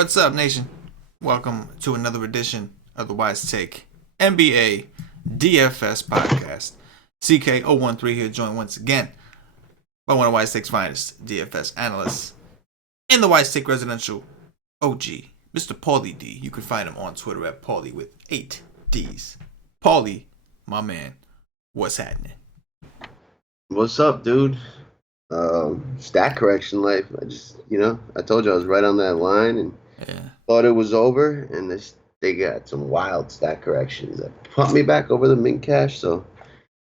What's up, nation? Welcome to another edition of the Wise Take NBA DFS podcast. CK013 here, joined once again by one of Wise Take's finest DFS analysts in the Wise Take Residential OG, Mr. Paulie D. You can find him on Twitter at Paulie with 8 Ds. Paulie, my man, what's happening? What's up, dude? Stat correction life. I told you I was right on that line and thought it was over, and they got some wild stat corrections that put me back over the mint cash, so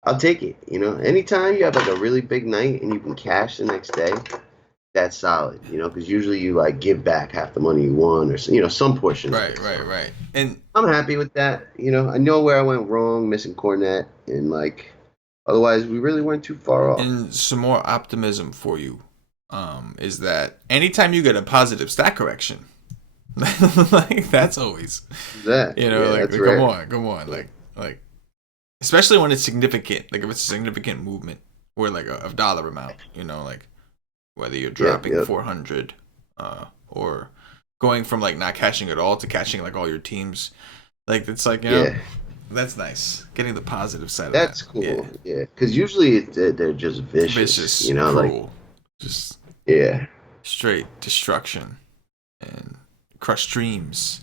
I'll take it. Anytime you have like a really big night and you can cash the next day, that's solid, because usually you like give back half the money you won or, some portion. Right. And I'm happy with that. I know where I went wrong, missing Cornet, and otherwise, we really weren't too far off. And some more optimism for you is that anytime you get a positive stat correction, like that's always that. Come on, like especially when it's significant, like if it's a significant movement or like a dollar amount, like whether you're dropping 400 or going from like not cashing at all to cashing like all your teams, like it's like that's nice. Getting the positive side of that. That's cool. Yeah, because usually they're just vicious. Cruel. Just straight destruction and crushed dreams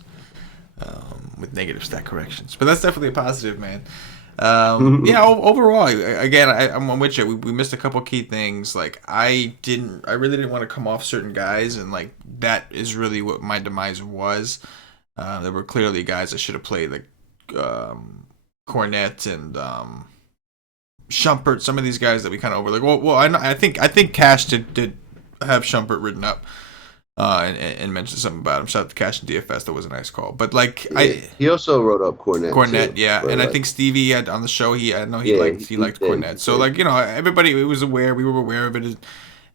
with negative stat corrections. But that's definitely a positive, man. Overall, again, I'm with you. We missed a couple key things. Like I really didn't want to come off certain guys, and like that is really what my demise was. There were clearly guys I should have played, like Cornet and Shumpert, some of these guys that we kind of overlook. Well, I think Cash did have Shumpert written up and mentioned something about him. Shout out to Cash and DFS. That was a nice call. But he also wrote up Cornet too, and I think Stevie had on the show. He liked Cornet. So everybody was aware. We were aware of it,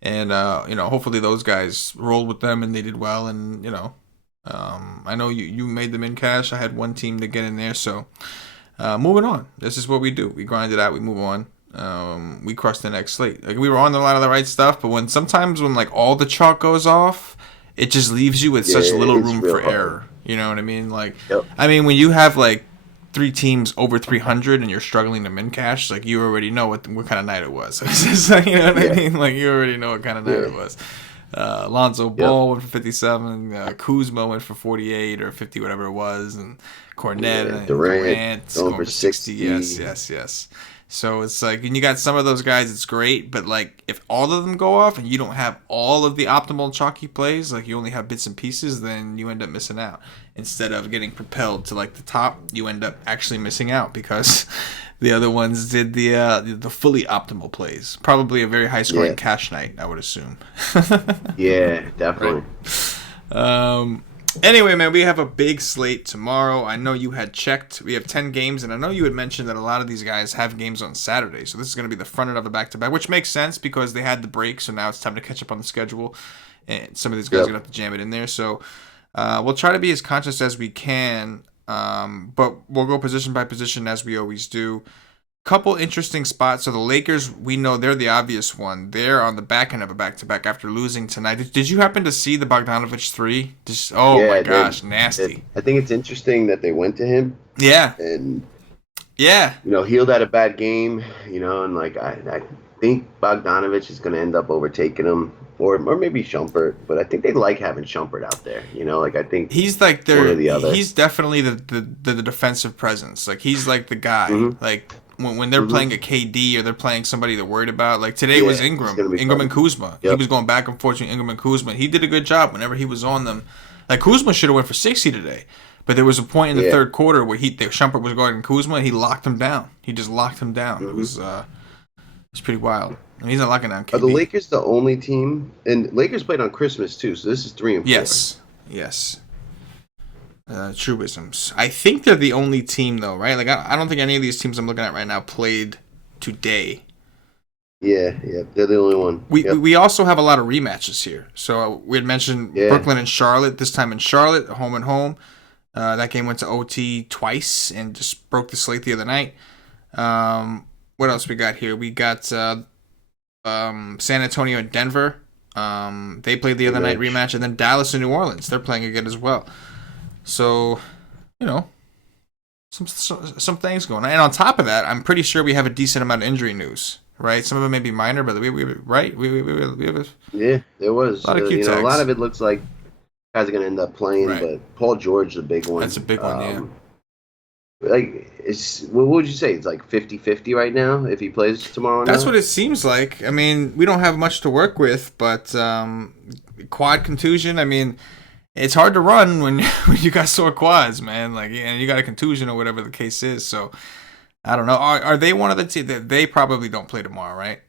and hopefully those guys rolled with them and they did well. And I know you made them in cash. I had one team to get in there, so moving on. This is what we do. We grind it out. We move on. We crush the next slate. Like we were on a lot of the right stuff, but when like all the chalk goes off, it just leaves you with such little room for error. You know what I mean? Like, I mean, when you have like 3 teams over 300 and you're struggling to min cash, like you already know what kind of night it was. It's just like, you know what I mean? Like you already know what kind of night it was. Lonzo Ball went for 57, Kuzma went for 48 or 50, whatever it was, and Cornet and Durant going for 60. Yes. So it's like, and you got some of those guys, it's great, but like if all of them go off and you don't have all of the optimal chalky plays, like you only have bits and pieces, then you end up missing out. Instead of getting propelled to like the top, you end up actually missing out because the other ones did the fully optimal plays. Probably a very high scoring cash night, I would assume. Yeah, definitely. Right. Anyway, man, we have a big slate tomorrow. I know you had checked. We have 10 games, and I know you had mentioned that a lot of these guys have games on Saturday. So this is going to be the front end of the back-to-back, which makes sense because they had the break, so now it's time to catch up on the schedule. And some of these guys are going to have to jam it in there. So we'll try to be as conscious as we can, but we'll go position by position as we always do. Couple interesting spots. So the Lakers, we know they're the obvious one. They're on the back end of a back-to-back after losing tonight. Did you happen to see the Bogdanovich 3? My gosh, nasty. I think it's interesting that they went to him. Yeah. And, yeah. Healed had a bad game, and like I think Bogdanovich is going to end up overtaking him. Or maybe Shumpert, but I think they like having Shumpert out there. I think he's like one or the other. He's definitely the defensive presence. Like he's like the guy. Mm-hmm. Like when they're playing a KD or they're playing somebody they're worried about. Like today was Ingram and Kuzma. Yep. He was going back and forth between Ingram and Kuzma. He did a good job whenever he was on them. Like Kuzma should have went for 60 today, but there was a point in the third quarter where Shumpert was guarding Kuzma and he locked him down. He just locked him down. Mm-hmm. It was pretty wild. And he's not locking down KD. Are the Lakers the only team? And Lakers played on Christmas too, so this is 3 and 4. Yes. Truisms. I think they're the only team though, right? Like I don't think any of these teams I'm looking at right now played today. Yeah, they're the only one. We also have a lot of rematches here. So we had mentioned Brooklyn and Charlotte. This time in Charlotte, home and home. That game went to OT twice and just broke the slate the other night. What else we got here? We got San Antonio and Denver. They played the other night rematch, and then Dallas and New Orleans, they're playing again as well. So, some things going on. And on top of that, I'm pretty sure we have a decent amount of injury news, right? Some of it may be minor, but we have yeah, there was a lot of cute tags. A lot of it looks like guys are going to end up playing, right. But Paul George is a big one. That's a big one, yeah. What would you say? It's like 50-50 right now if he plays tomorrow. That's what it seems like. I mean, we don't have much to work with, but quad contusion. I mean, it's hard to run when you got sore quads, man. Like, and you got a contusion or whatever the case is. So, I don't know. Are they one of the teams that they probably don't play tomorrow, right?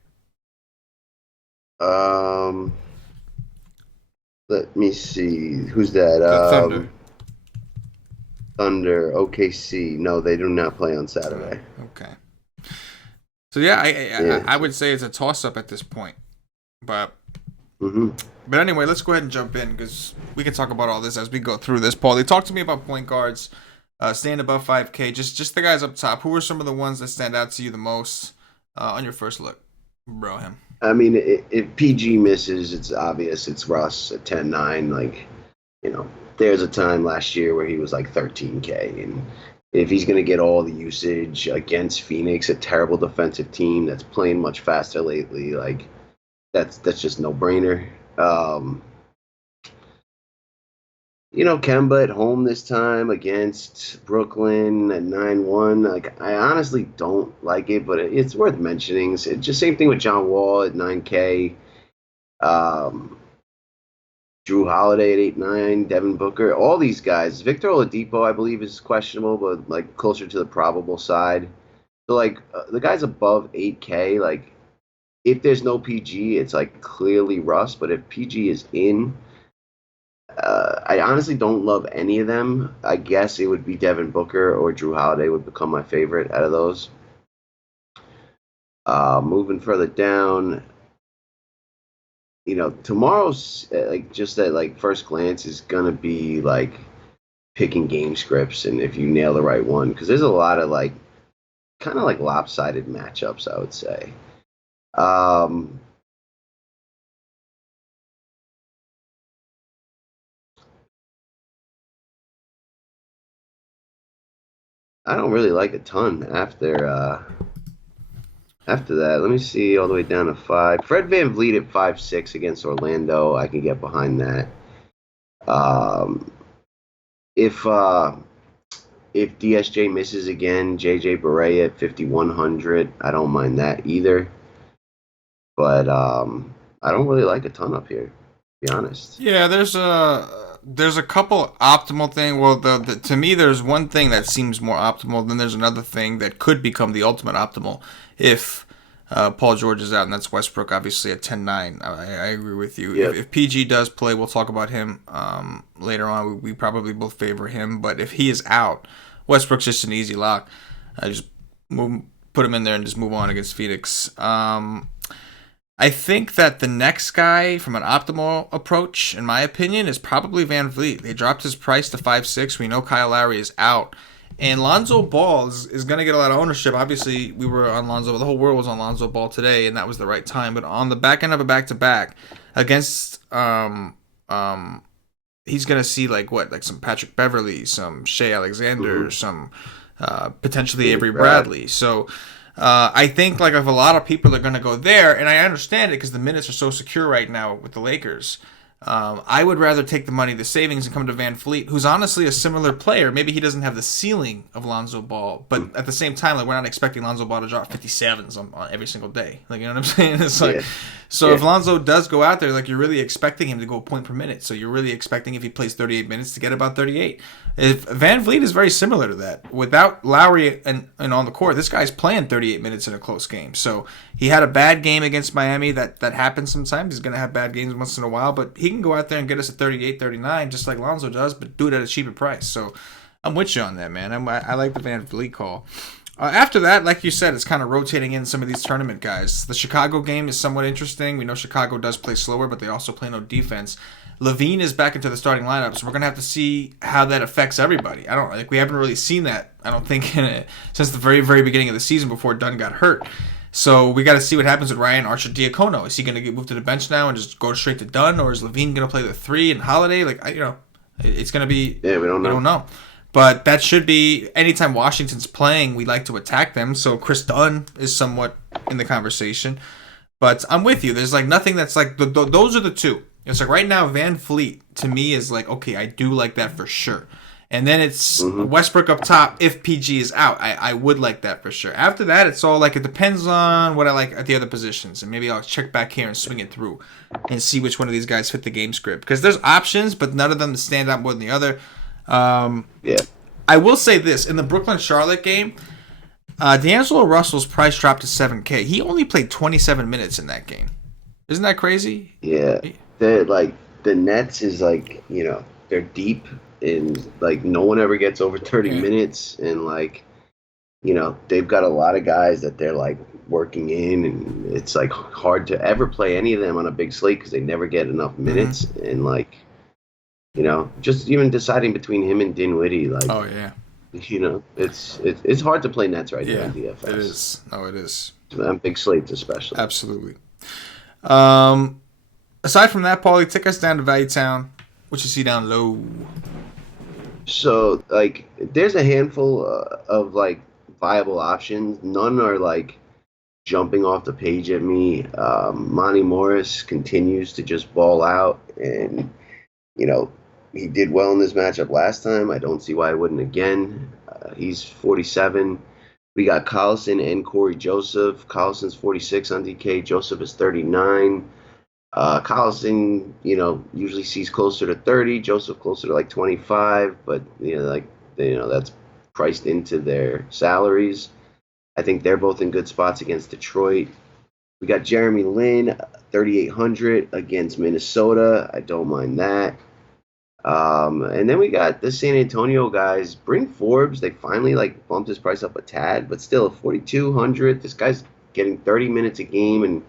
Let me see. Who's that? The Thunder. Thunder, OKC. No, they do not play on Saturday. Okay. So yeah, I would say it's a toss-up at this point, but but anyway, let's go ahead and jump in because we can talk about all this as we go through this. Paulie, talk to me about point guards staying above 5K. Just the guys up top. Who are some of the ones that stand out to you the most on your first look, bro? Him. I mean, if PG misses, it's obvious. It's Russ at 10-9. Like, there's a time last year where he was like 13K, and if he's going to get all the usage against Phoenix, a terrible defensive team that's playing much faster lately, like that's just no brainer. Kemba at home this time against Brooklyn at 9-1. Like, I honestly don't like it, but it's worth mentioning. It's just same thing with John Wall at 9K. Drew Holiday at 8-9, Devin Booker, all these guys. Victor Oladipo, I believe, is questionable, but like closer to the probable side. So like the guys above 8K, like if there's no PG, it's like clearly Russ. But if PG is in, I honestly don't love any of them. I guess it would be Devin Booker or Drew Holiday would become my favorite out of those. Moving further down. Tomorrow's just at first glance is gonna be like picking game scripts, and if you nail the right one, because there's a lot of kind of lopsided matchups, I would say. I don't really like a ton after that. Let me see all the way down to 5. Fred VanVleet at 5'6" against Orlando. I can get behind that. If DSJ misses again, JJ Barea at 5,100. I don't mind that either. But I don't really like a ton up here, to be honest. Yeah, there's a couple optimal thing. Well, to me, there's one thing that seems more optimal. Then there's another thing that could become the ultimate optimal if Paul George is out, and that's Westbrook, obviously at 10-9. I agree with you. Yep. If PG does play, we'll talk about him later on. We probably both favor him, but if he is out, Westbrook's just an easy lock. I just put him in there and just move on against Phoenix. I think that the next guy from an optimal approach, in my opinion, is probably VanVleet. They dropped his price to 5'6". We know Kyle Lowry is out. And Lonzo Ball is going to get a lot of ownership. Obviously, we were on Lonzo. The whole world was on Lonzo Ball today, and that was the right time. But on the back end of a back-to-back against he's going to see some Patrick Beverly, some Shea Alexander, some potentially Avery Bradley. So I think if a lot of people are going to go there, and I understand it because the minutes are so secure right now with the Lakers, I would rather take the money, the savings, and come to VanVleet, who's honestly a similar player. Maybe he doesn't have the ceiling of Lonzo Ball, but at the same time, we're not expecting Lonzo Ball to drop 57s on every single day. You know what I'm saying? It's if Lonzo does go out there, you're really expecting him to go a point per minute. So you're really expecting if he plays 38 minutes to get about 38. If VanVleet is very similar to that. Without Lowry and on the court, this guy's playing 38 minutes in a close game. So he had a bad game against Miami. That happens sometimes. He's going to have bad games once in a while, but he can go out there and get us a 38, 39, just like Lonzo does, but do it at a cheaper price. So I'm with you on that, man. I like the VanVleet call. After that, like you said, it's kind of rotating in some of these tournament guys. The Chicago game is somewhat interesting. We know Chicago does play slower, but they also play no defense. Levine is back into the starting lineup, so we're gonna have to see how that affects everybody. We haven't really seen that. I don't think since the very, very beginning of the season before Dunn got hurt. So we got to see what happens with Ryan Archer-Diacono. Is he going to get moved to the bench now and just go straight to Dunn, or is Levine going to play the 3 and Holiday? Like, it's going to be. Yeah, we don't know. But that should be, anytime Washington's playing, we like to attack them. So Chris Dunn is somewhat in the conversation. But I'm with you. There's like nothing that's like, those are the two. It's like right now, Van Fleet to me is like, okay, I do like that for sure. And then it's Westbrook up top if PG is out. I would like that for sure. After that, it's all like, it depends on what I like at the other positions. And maybe I'll check back here and swing it through and see which one of these guys fit the game script. Because there's options, but none of them stand out more than the other. Yeah. I will say this. In the Brooklyn-Charlotte game, D'Angelo Russell's price dropped to $7K. He only played 27 minutes in that game. Isn't that crazy? Yeah. The Nets is like, they're deep. And like no one ever gets over 30 minutes, and like, they've got a lot of guys that they're like working in, and it's like hard to ever play any of them on a big slate because they never get enough minutes. And like, just even deciding between him and Dinwiddie, like, oh yeah, it's hard to play Nets right now in DFS. It is. No, it is. On big slates especially. Absolutely. Aside from that, Paulie, take us down to Value Town. What you see down low? So, like, there's a handful of, like, viable options. None are, like, jumping off the page at me. Monty Morris continues to just ball out. And, he did well in this matchup last time. I don't see why I wouldn't again. He's 47. We got Collison and Corey Joseph. Collison's 46 on DK. Joseph is 39. Collison, usually sees closer to 30, Joseph closer to like 25, but that's priced into their salaries. I think they're both in good spots against Detroit. We got Jeremy Lin, 3,800 against Minnesota. I don't mind that. And then we got the San Antonio guys. Bryn Forbes, they finally like bumped his price up a tad, but still 4,200. This guy's getting 30 minutes a game, and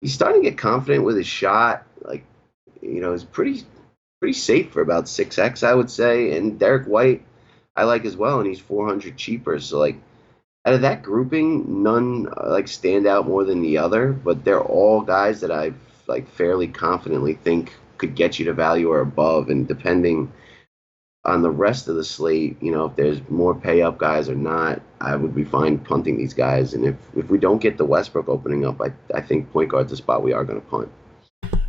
he's starting to get confident with his shot. Like, he's pretty safe for about 6x, I would say. And Derek White, I like as well, and he's 400 cheaper. So, like, out of that grouping, none like stand out more than the other. But they're all guys that I like fairly confidently think could get you to value or above. And depending on the rest of the slate, if there's more pay up guys or not, I would be fine punting these guys. And if we don't get the Westbrook opening up, I think point guard's the spot we are going to punt.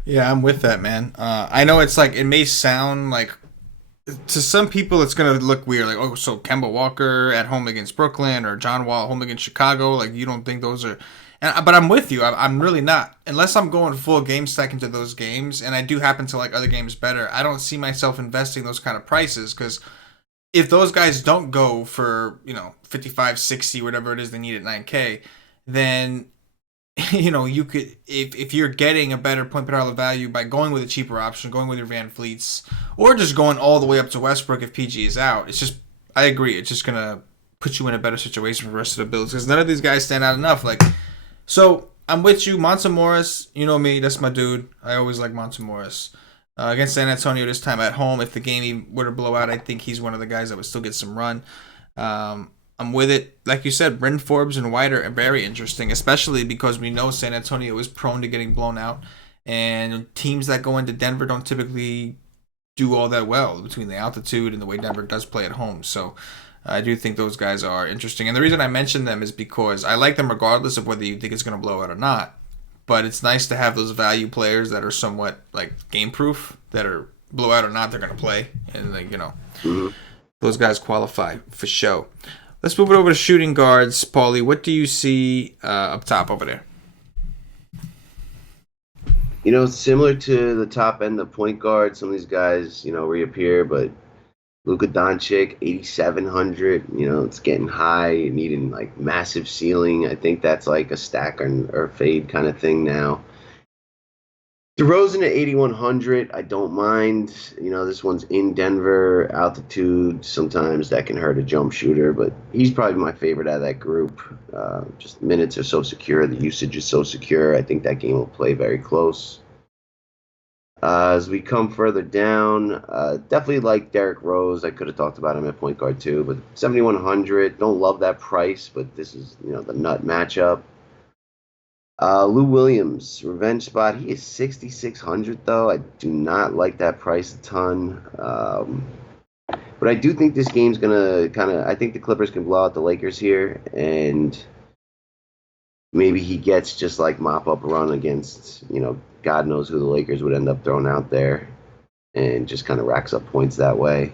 Yeah, I'm with that, man. I know it's like, it may sound like, to some people it's going to look weird. Like, oh, so Kemba Walker at home against Brooklyn or John Wall at home against Chicago. Like, you don't think those are... But I'm with you. I'm really not. Unless I'm going full game stack into those games, and I do happen to like other games better, I don't see myself investing those kind of prices, because if those guys don't go for, 55, 60, whatever it is they need at 9K, then, you could, if you're getting a better point per dollar value by going with a cheaper option, going with your Van Fleets, or just going all the way up to Westbrook if PG is out, it's just, I agree, it's just going to put you in a better situation for the rest of the builds, because none of these guys stand out enough. Like, so I'm with you, Monta Morris. You know me, that's my dude. I always like Monta Morris. Against San Antonio this time at home, if the game were to blow out, I think he's one of the guys that would still get some run. I'm with it. Like you said, Bryn Forbes and White are very interesting, especially because we know San Antonio is prone to getting blown out. And teams that go into Denver don't typically do all that well between the altitude and the way Denver does play at home. So I do think those guys are interesting. And the reason I mention them is because I like them regardless of whether you think it's going to blow out or not. But it's nice to have those value players that are somewhat like game proof, that are blow out or not, they're going to play. And, like, those guys qualify for show. Let's move it over to shooting guards. Paulie, what do you see up top over there? Similar to the top end of point guard, some of these guys, reappear, but Luka Doncic, 8,700. It's getting high, needing like massive ceiling. I think that's like a stack or fade kind of thing now. DeRozan at 8,100. I don't mind. This one's in Denver, altitude. Sometimes that can hurt a jump shooter, but he's probably my favorite out of that group. Just minutes are so secure. The usage is so secure. I think that game will play very close. As we come further down, definitely like Derrick Rose. I could have talked about him at point guard too, but 7,100. Don't love that price, but this is the nut matchup. Lou Williams, revenge spot. He is 6,600 though. I do not like that price a ton. But I do think this game's gonna kind of. I think the Clippers can blow out the Lakers here, and maybe he gets just like mop up run against God knows who the Lakers would end up throwing out there, and just kind of racks up points that way.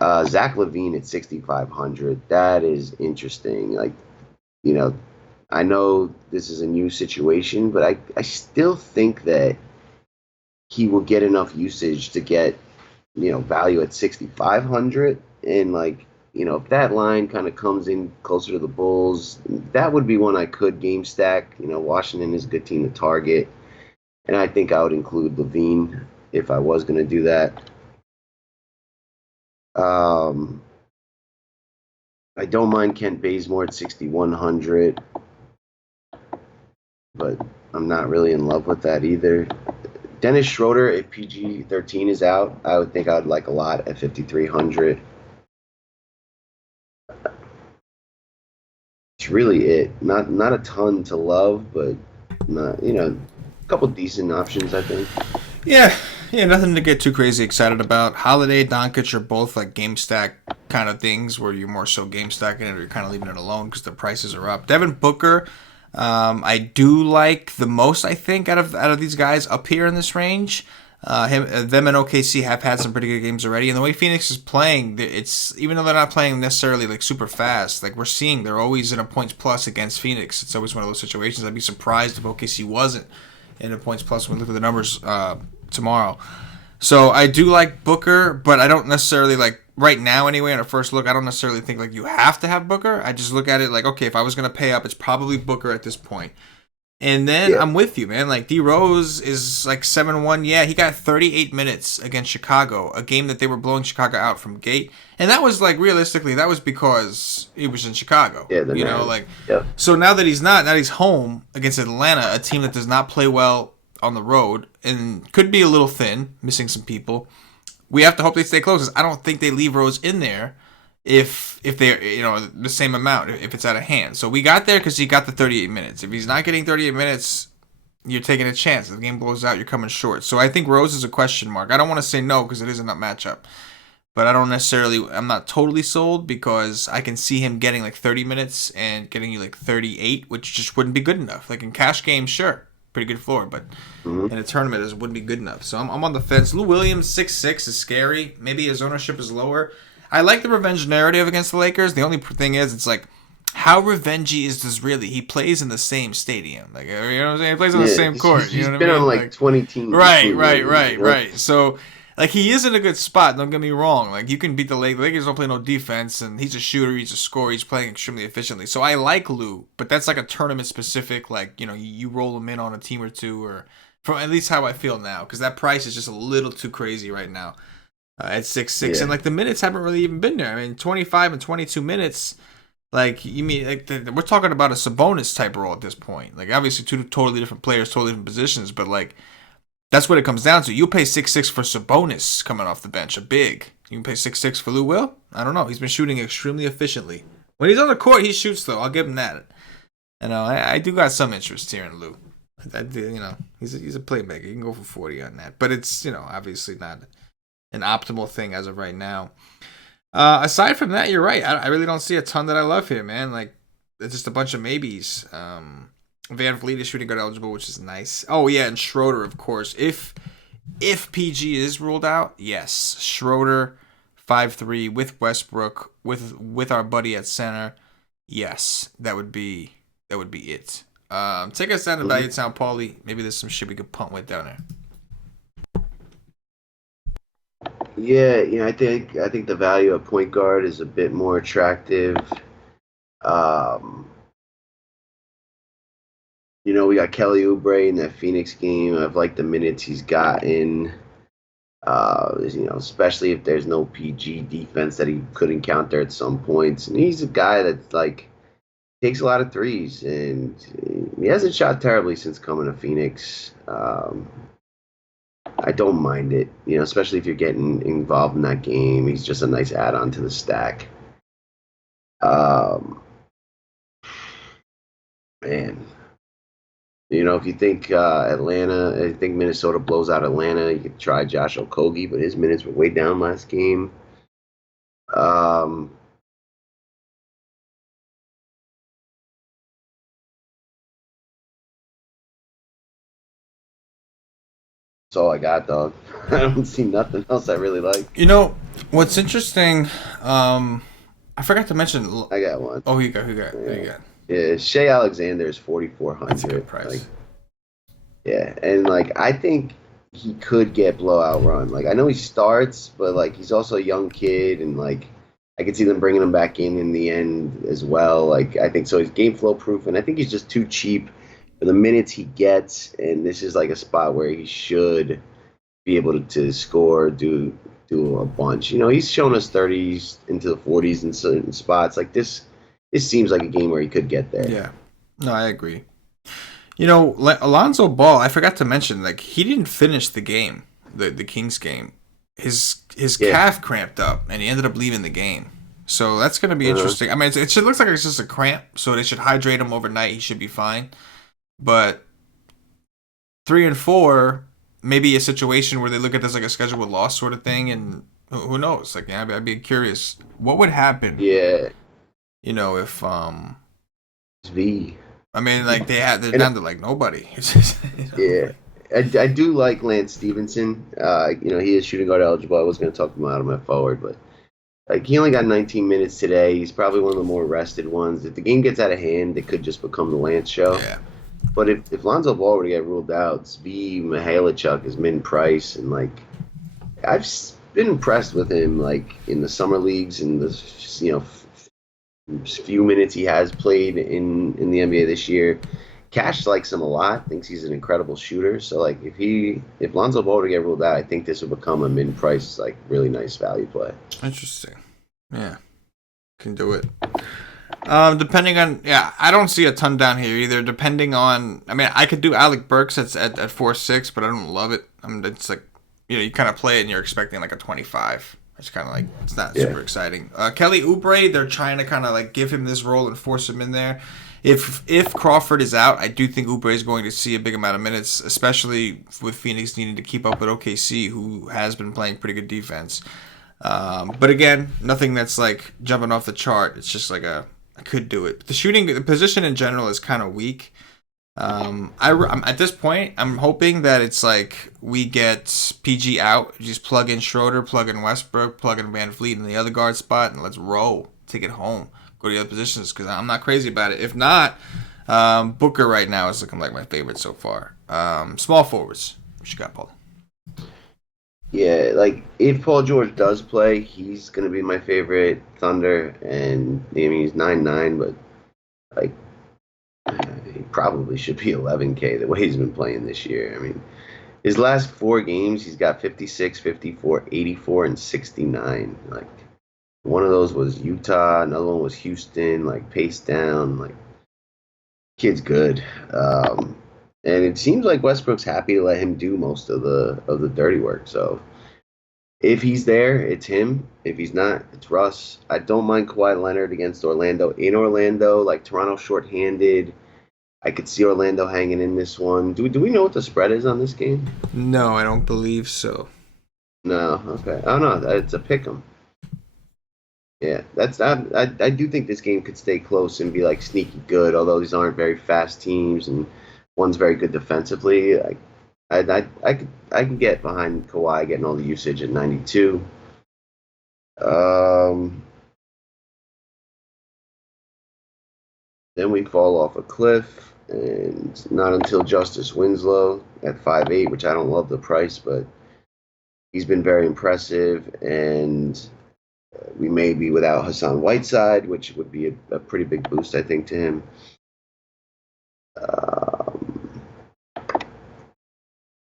Zach LaVine at 6,500. That is interesting. Like, you know, I know this is a new situation, but I still think that he will get enough usage to get, value at 6,500. And, like, if that line kind of comes in closer to the Bulls, that would be one I could game stack. Washington is a good team to target. And I think I would include LaVine if I was going to do that. I don't mind Kent Bazemore at 6,100, but I'm not really in love with that either. Dennis Schroeder, if PG-13 is out, I would think I would like a lot at 5,300. It's really it. Not a ton to love, but not a couple decent options, I think. Yeah, nothing to get too crazy excited about. Holiday, Doncic are both like game stack kind of things where you're more so game stacking it or you're kind of leaving it alone because the prices are up. Devin Booker, I do like the most, I think, out of these guys up here in this range. Them and OKC have had some pretty good games already, and the way Phoenix is playing, it's even though they're not playing necessarily like super fast, like we're seeing they're always in a points plus against Phoenix. It's always one of those situations. I'd be surprised if OKC wasn't in a points plus when we look at the numbers tomorrow. So I do like Booker, but I don't necessarily like right now anyway. On a first look, I don't necessarily think like you have to have Booker. I just look at it like, okay, if I was gonna pay up, it's probably Booker at this point. And then I'm with you, man. Like D Rose is like 7-1. Yeah, he got 38 minutes against Chicago, a game that they were blowing Chicago out from gate. And that was like realistically, that was because he was in Chicago. Yeah, so now that he's home against Atlanta, a team that does not play well on the road and could be a little thin, missing some people. We have to hope they stay close. I don't think they leave Rose in there if they're the same amount if it's out of hand. So we got there because he got the 38 minutes. If he's not getting 38 minutes, you're taking a chance. If the game blows out, you're coming short. So I think Rose is a question mark. I don't want to say no because it isn't a matchup, but I'm not totally sold because I can see him getting like 30 minutes and getting you like 38, which just wouldn't be good enough. Like in cash games, sure, pretty good floor, but in a tournament, it wouldn't be good enough. So I'm on the fence. Lou Williams 6'6" is scary. Maybe his ownership is lower. I like the revenge narrative against the Lakers. The only thing is, it's like, how revengey is this really? He plays in the same stadium. Like, you know what I'm saying? He plays on the same court. He's been on like 20 teams. Right. So, like, he is in a good spot. Don't get me wrong. Like, you can beat the Lakers. The Lakers don't play no defense, and he's a shooter. He's a scorer. He's playing extremely efficiently. So I like Lou, but that's like a tournament specific. Like, you roll him in on a team or two, or from at least how I feel now, because that price is just a little too crazy right now. At 6'6", and like the minutes haven't really even been there. I mean, 25 and 22 minutes. Like you mean like we're talking about a Sabonis type role at this point. Like obviously two totally different players, totally different positions, but like that's what it comes down to. You pay 6'6" for Sabonis coming off the bench, a big. You can pay 6'6" for Lou Will. I don't know. He's been shooting extremely efficiently. When he's on the court, he shoots though. I'll give him that. I do got some interest here in Lou. He's a playmaker. You can go for 40 on that, but it's obviously not an optimal thing as of right now. Aside from that, you're right. I really don't see a ton that I love here, man. Like, it's just a bunch of maybes. Van Vliet is shooting guard eligible, which is nice. Oh, yeah, and Schroeder, of course. If PG is ruled out, yes. Schroeder, 5'3", with Westbrook, with our buddy at center. Yes, that would be it. Take us down to Value Town, Paulie. Maybe there's some shit we could punt with down there. Yeah, I think the value of point guard is a bit more attractive. We got Kelly Oubre in that Phoenix game. I've liked the minutes he's gotten. Especially if there's no PG defense that he could encounter at some points. And he's a guy that's like takes a lot of threes, and he hasn't shot terribly since coming to Phoenix. I don't mind it, especially if you're getting involved in that game. He's just a nice add-on to the stack. Man, If you think I think Minnesota blows out Atlanta, you could try Josh Okogie, but his minutes were way down last game. Um, that's all I got, dog. I don't see nothing else I really like. What's interesting? I forgot to mention. I got one. Oh, you got. Yeah, Shea Alexander is That's a good 4,400. price. Like, yeah, and like I think he could get blowout run. Like I know he starts, but like he's also a young kid, and like I could see them bringing him back in the end as well. Like I think so. He's game flow proof, and I think he's just too cheap for the minutes he gets. And this is like a spot where he should be able to score, do a bunch. He's shown us 30s into the 40s in certain spots. Like this. This seems like a game where he could get there. Yeah, no, I agree. Alonzo Ball, I forgot to mention, like he didn't finish the game, the Kings game. His calf cramped up, and he ended up leaving the game. So that's going to be interesting. I mean, it looks like it's just a cramp, so they should hydrate him overnight. He should be fine. But 3 and 4, maybe a situation where they look at this like a scheduled loss sort of thing, and who knows? Like, yeah, I'd be curious what would happen. Yeah. If V. I mean, like they're down to like nobody. Yeah, I do like Lance Stevenson. He is shooting guard eligible. I was going to talk about him at forward, but like he only got 19 minutes today. He's probably one of the more rested ones. If the game gets out of hand, it could just become the Lance show. Yeah. But if Lonzo Ball were to get ruled out, Svi Mihajlovic is min price, and like I've been impressed with him like in the summer leagues and the few minutes he has played in the NBA this year. Cash likes him a lot, thinks he's an incredible shooter. So like if Lonzo Ball were to get ruled out, I think this would become a mid price, like really nice value play. Interesting. Yeah. Can do it. Depending on I don't see a ton down here either. Depending on I could do Alec Burks at 4-6, but I don't love it. It's like you kind of play it and you're expecting like a 25. It's kind of like it's not super exciting. Kelly Oubre, they're trying to kind of like give him this role and force him in there. If Crawford is out, I do think Oubre is going to see a big amount of minutes, especially with Phoenix needing to keep up with OKC, who has been playing pretty good defense. But again, nothing that's like jumping off the chart. It's just like I could do it. The position in general is kind of weak. I'm at this point, I'm hoping that it's like we get PG out, just plug in Schroeder, plug in Westbrook, plug in Van Vliet in the other guard spot, and let's roll. Take it home. Go to the other positions because I'm not crazy about it. If not, Booker right now is looking like my favorite so far. Small forwards. What you got, Paul? Yeah, like if Paul George does play, he's gonna be my favorite Thunder, and he's 9-9, but like he probably should be 11K the way he's been playing this year. I mean, his last 4 games, he's got 56, 54, 84, and 69. Like one of those was Utah, another one was Houston. Like pace down, like kid's good. And it seems like Westbrook's happy to let him do most of the dirty work. So if he's there, it's him. If he's not, it's Russ. I don't mind Kawhi Leonard against Orlando. In Orlando, like Toronto shorthanded. I could see Orlando hanging in this one. Do we know what the spread is on this game? No, I don't believe so. No, okay. Oh no, it's a pick 'em. Yeah, I do think this game could stay close and be like sneaky good. Although these aren't very fast teams, and one's very good defensively. I can get behind Kawhi getting all the usage at 92. Then we fall off a cliff, and not until Justice Winslow at 5'8", which I don't love the price, but he's been very impressive, and we may be without Hassan Whiteside, which would be a pretty big boost, I think, to him.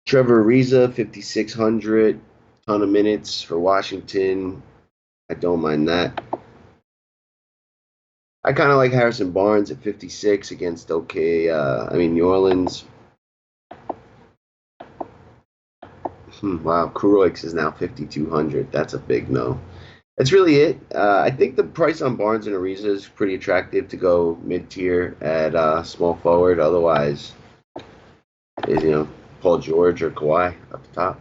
Trevor Ariza, 5,600, ton of minutes for Washington. I don't mind that. I kind of like Harrison Barnes at 56 against New Orleans. Wow, Kruix is now 5,200. That's a big no. That's really it. I think the price on Barnes and Ariza is pretty attractive to go mid-tier at small forward. Otherwise, is Paul George or Kawhi up the top.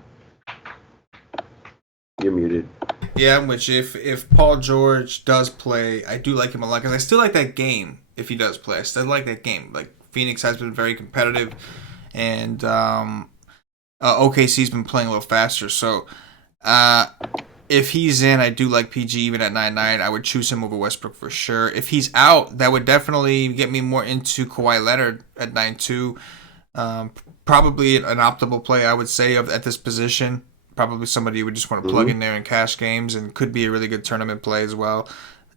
You're muted. Yeah, which if Paul George does play, I do like him a lot because I still like that game. If he does play, I still like that game. Like Phoenix has been very competitive, and OKC's been playing a little faster. So uh, if he's in, I do like PG even at 9-9. I would choose him over Westbrook for sure. If he's out, that would definitely get me more into Kawhi Leonard at 9-2. Um, Probably an optimal play, I would say, at this position. Probably somebody you would just want to plug Mm-hmm. in there in cash games and could be a really good tournament play as well.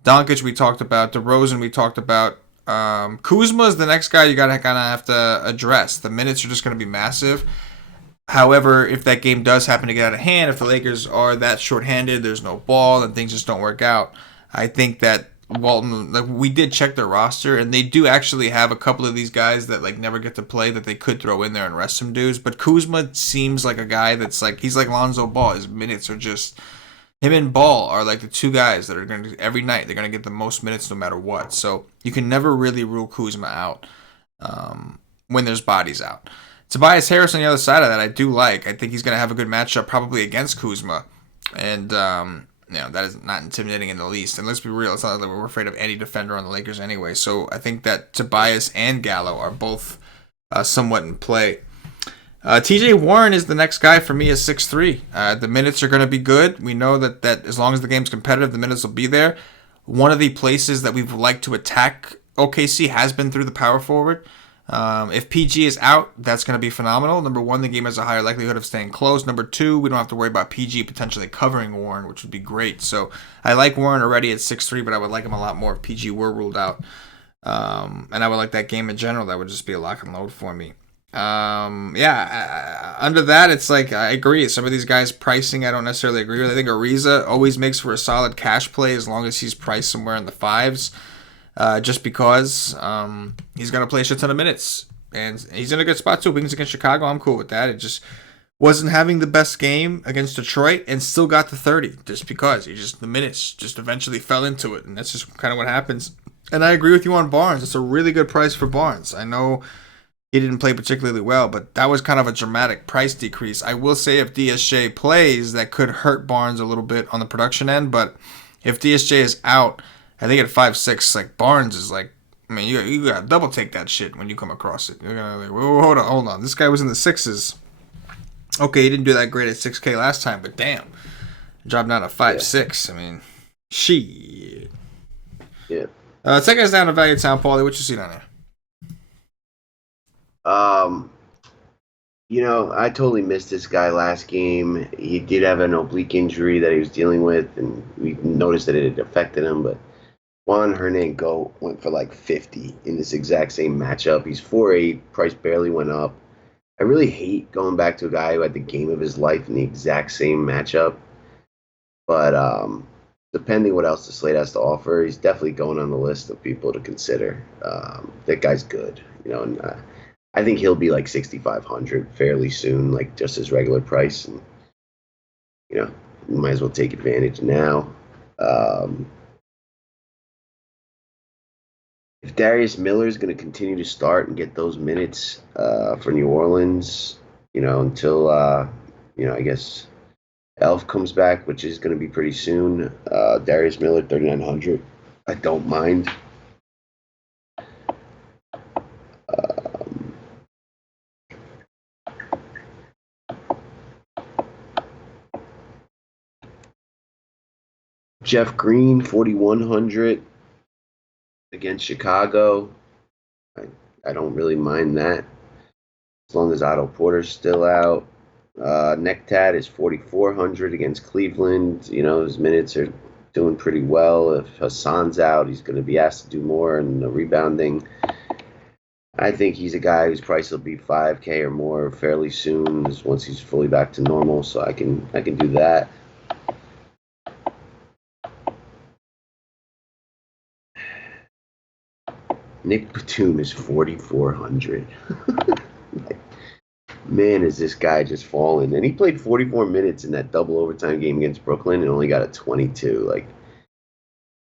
Doncic we talked about. DeRozan we talked about. Kuzma is the next guy you gotta kind of have to address. The minutes are just going to be massive. However, if that game does happen to get out of hand, if the Lakers are that shorthanded, there's no ball, and things just don't work out, I think that Walton, like we did check their roster, and they do actually have a couple of these guys that like never get to play that they could throw in there and rest some dudes. But Kuzma seems like a guy that's like he's like Lonzo Ball. His minutes are just him and Ball are like the two guys that are going to every night they're going to get the most minutes no matter what. So you can never really rule Kuzma out when there's bodies out. Tobias Harris on the other side of that, I do like. I think he's going to have a good matchup probably against Kuzma, and that is not intimidating in the least. And let's be real, it's not like we're afraid of any defender on the Lakers anyway. So I think that Tobias and Gallo are both somewhat in play. TJ Warren is the next guy for me at 6'3". The minutes are going to be good. We know that as long as the game's competitive, the minutes will be there. One of the places that we've liked to attack OKC has been through the power forward. If PG is out, that's going to be phenomenal. Number one, the game has a higher likelihood of staying close. Number two, we don't have to worry about PG potentially covering Warren, which would be great. So I like Warren already at 6'3", but I would like him a lot more if PG were ruled out. And I would like that game in general. That would just be a lock and load for me. Under that, it's like I agree. Some of these guys' pricing, I don't necessarily agree with. I think Ariza always makes for a solid cash play as long as he's priced somewhere in the fives. Just because he's going to play a shit ton of minutes. And he's in a good spot, too. Wings against Chicago, I'm cool with that. It just wasn't having the best game against Detroit and still got to 30 just because. The minutes just eventually fell into it. And that's just kind of what happens. And I agree with you on Barnes. It's a really good price for Barnes. I know he didn't play particularly well, but that was kind of a dramatic price decrease. I will say if DSJ plays, that could hurt Barnes a little bit on the production end. But if DSJ is out, I think at 5'6", like Barnes is like, I mean, you gotta double take that shit when you come across it. You're gonna like, whoa, hold on. This guy was in the sixes. Okay, he didn't do that great at 6K last time, but damn, dropped down to 5'6". I mean, shit. Yeah. Take us down to Value Town, Paulie. What you see down there? I totally missed this guy last game. He did have an oblique injury that he was dealing with, and we noticed that it had affected him. But Juan Hernangomez went for like 50 in this exact same matchup. He's 4'8", price barely went up. I really hate going back to a guy who had the game of his life in the exact same matchup. But depending what else the slate has to offer, he's definitely going on the list of people to consider. That guy's good, and I think he'll be like 6,500 fairly soon, like just his regular price. And, you might as well take advantage now. If Darius Miller is going to continue to start and get those minutes for New Orleans, until, I guess Elf comes back, which is going to be pretty soon. Darius Miller, 3,900. I don't mind. Jeff Green, 4,100 against Chicago. I don't really mind that as long as Otto Porter's still out. Nectat is 4,400 against Cleveland. His minutes are doing pretty well. If Hassan's out, he's going to be asked to do more in the rebounding. I think he's a guy whose price will be 5K or more fairly soon, once he's fully back to normal. So I can do that. Nick Batum is 4,400. Man, is this guy just falling? And he played 44 minutes in that double overtime game against Brooklyn and only got a 22. Like,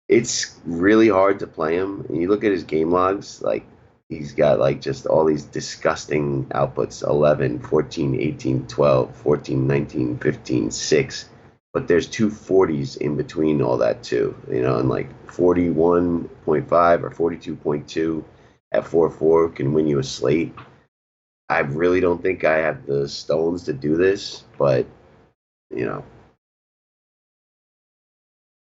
it's really hard to play him. And you look at his game logs, like, He's got like just all these disgusting outputs: 11, 14, 18, 12, 14, 19, 15, 6. But there's two 40s in between all that too, and like 41.5 or 42.2 at 4-4 can win you a slate. I really don't think I have the stones to do this, but you know,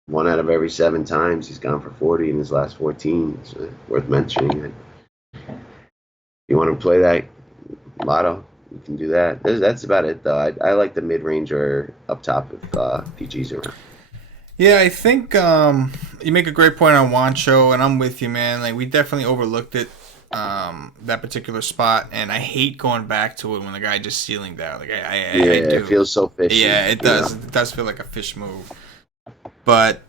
one out of every 7 times he's gone for 40 in his last 14. It's worth mentioning. You want to play that lotto, you can do that. That's about it, though. I like the mid range or up top if PG's around. Yeah, I think you make a great point on Wancho, and I'm with you, man. Like we definitely overlooked it, that particular spot, and I hate going back to it when the guy just sealing down. Like I Yeah, do. it feels so fishy. Yeah, it does. It does feel like a fish move, but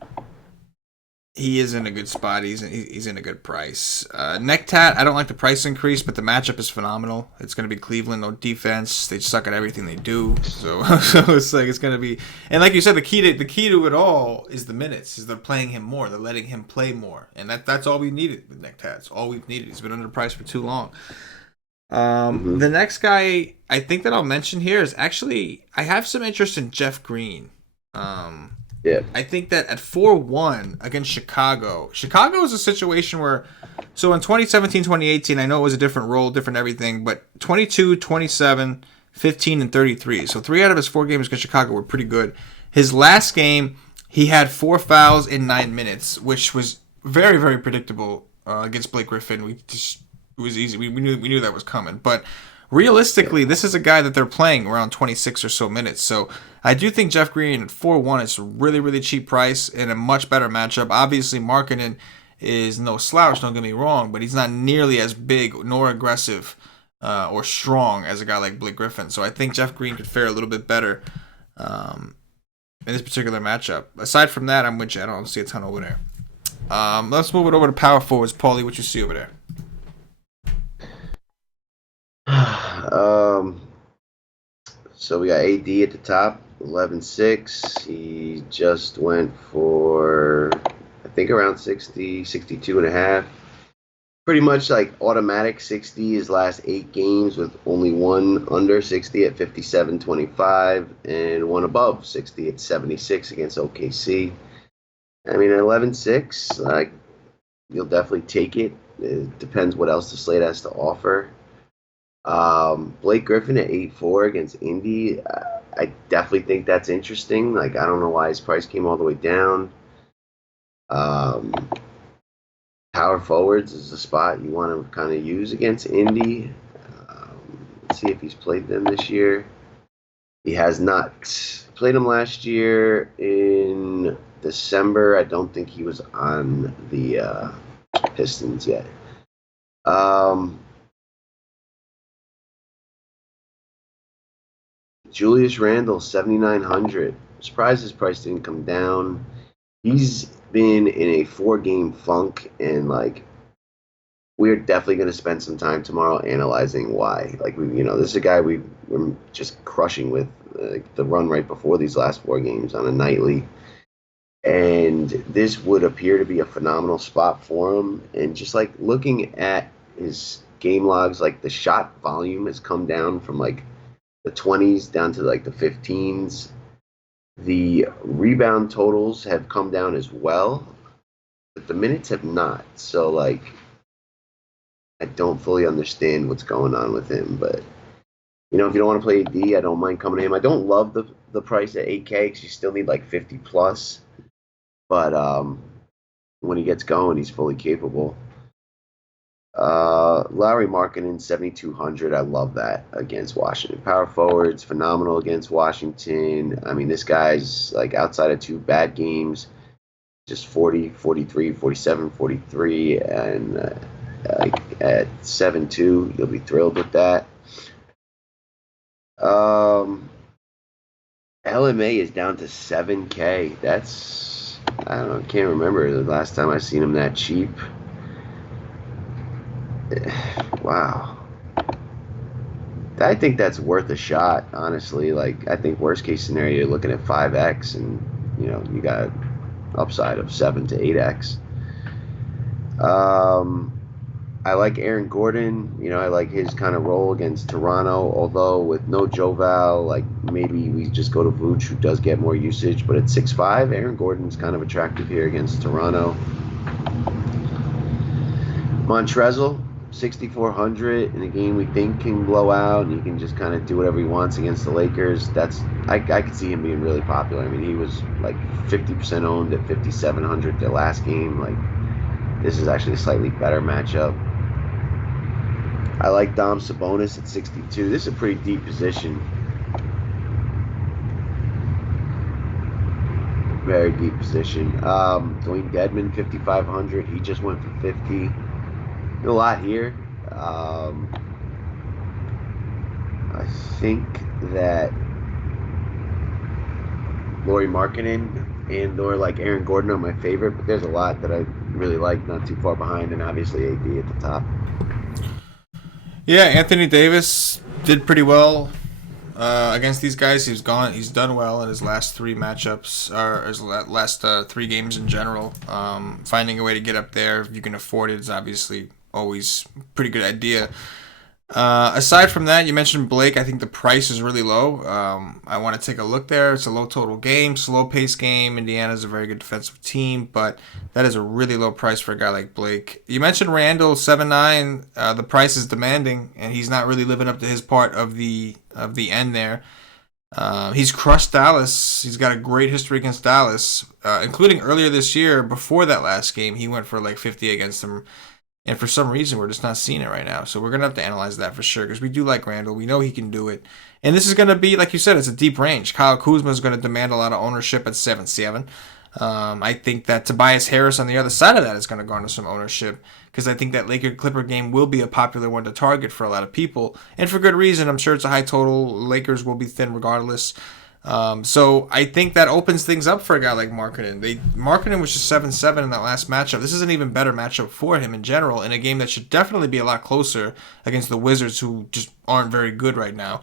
he is in a good spot. He's in a good price. Necktat, I don't like the price increase, but the matchup is phenomenal. It's going to be Cleveland, no defense. They suck at everything they do. So, so it's like it's going to be. And like you said, the key to it all is the minutes. Is they're playing him more. They're letting him play more, and that's all we needed with Necktat. It's all we've needed. He's been underpriced for too long. Mm-hmm. The next guy I think that I'll mention here is actually I have some interest in Jeff Green. Yeah. I think that at 4-1 against Chicago is a situation where, so in 2017, 2018, I know it was a different role, different everything, but 22, 27, 15, and 33. So 3 out of his 4 games against Chicago were pretty good. His last game, he had 4 fouls in 9 minutes, which was very, very predictable against Blake Griffin. It was easy. We knew that was coming. But realistically, this is a guy that they're playing around 26 or so minutes. So I do think Jeff Green at 4-1 is a really, really cheap price and a much better matchup. Obviously, Markkanen is no slouch, don't get me wrong, but he's not nearly as big nor aggressive or strong as a guy like Blake Griffin. So I think Jeff Green could fare a little bit better in this particular matchup. Aside from that, I'm with you. I don't see a ton over there. Let's move it over to power forwards. Paulie, what you see over there? So we got AD at the top, 11.6. He just went for, I think, around 60, 62 and a half. Pretty much like automatic 60 his last 8 games, with only one under 60 at 57.25 and one above 60 at 76 against OKC. I mean, at 11.6, like, you'll definitely take it. It depends what else the slate has to offer. Blake Griffin at 8-4 against Indy. I definitely think that's interesting. Like, I don't know why his price came all the way down. Power forwards is the spot you want to kind of use against Indy. Let's see if he's played them this year. He has not. Played him last year in December. I don't think he was on the Pistons yet. Julius Randle, 7,900. Surprised his price didn't come down. He's been in a 4-game funk, and like, we're definitely going to spend some time tomorrow analyzing why. Like, this is a guy we're just crushing with the run right before these last 4 games on a nightly. And this would appear to be a phenomenal spot for him. And just like looking at his game logs, like the shot volume has come down from like the 20s down to like the 15s. The rebound totals have come down as well, but the minutes have not. So, like, I don't fully understand what's going on with him. But, if you don't want to play AD, I don't mind coming to him. I don't love the price at 8K because you still need like 50 plus. But when he gets going, he's fully capable. Larry Markkanen, 7,200. I love that against Washington. Power forwards, phenomenal against Washington. I mean, this guy's like outside of 2 bad games, just 40, 43, 47, 43, and like at 7-2, you'll be thrilled with that. LMA is down to 7K. That's, I don't know, can't remember the last time I seen him that cheap. Wow. I think that's worth a shot, honestly. Like, I think worst case scenario, you're looking at 5x, and you got upside of 7 to 8x. I like Aaron Gordon. I like his kind of role against Toronto. Although with no Joval, like maybe we just go to Vooch, who does get more usage. But at 6'5", Aaron Gordon's kind of attractive here against Toronto. Montrezl, 6,400 in a game we think can blow out, and he can just kind of do whatever he wants against the Lakers. I could see him being really popular. I mean, he was like 50% owned at 5,700 the last game. Like, this is actually a slightly better matchup. I like Dom Sabonis at 62. This is a pretty deep position. Very deep position. Dwayne Dedman, 5,500. He just went for 50. A lot here. I think that Lauri Markkanen and/or like Aaron Gordon are my favorite, but there's a lot that I really like, not too far behind, and obviously AD at the top. Yeah, Anthony Davis did pretty well against these guys. He's done well in his last three matchups, or his last three games in general. Finding a way to get up there, if you can afford it, is obviously always a pretty good idea. Aside from that, you mentioned Blake. I think the price is really low. I want to take a look there. It's a low total game, slow pace game. Indiana's a very good defensive team, but that is a really low price for a guy like Blake. You mentioned Randall 7'9". The price is demanding, and he's not really living up to his part of the end there. He's crushed Dallas. He's got a great history against Dallas, including earlier this year. Before that last game, he went for like 50 against them. And for some reason, we're just not seeing it right now. So we're going to have to analyze that for sure because we do like Randall. We know he can do it. And this is going to be, like you said, it's a deep range. Kyle Kuzma is going to demand a lot of ownership at 7-7. I think that Tobias Harris on the other side of that is going to garner some ownership because I think that Laker Clipper game will be a popular one to target for a lot of people. And for good reason. I'm sure it's a high total. Lakers will be thin regardless. So I think that opens things up for a guy like Markkanen. Markkanen was just 7-7 in that last matchup. This is an even better matchup for him in general in a game that should definitely be a lot closer against the Wizards, who just aren't very good right now.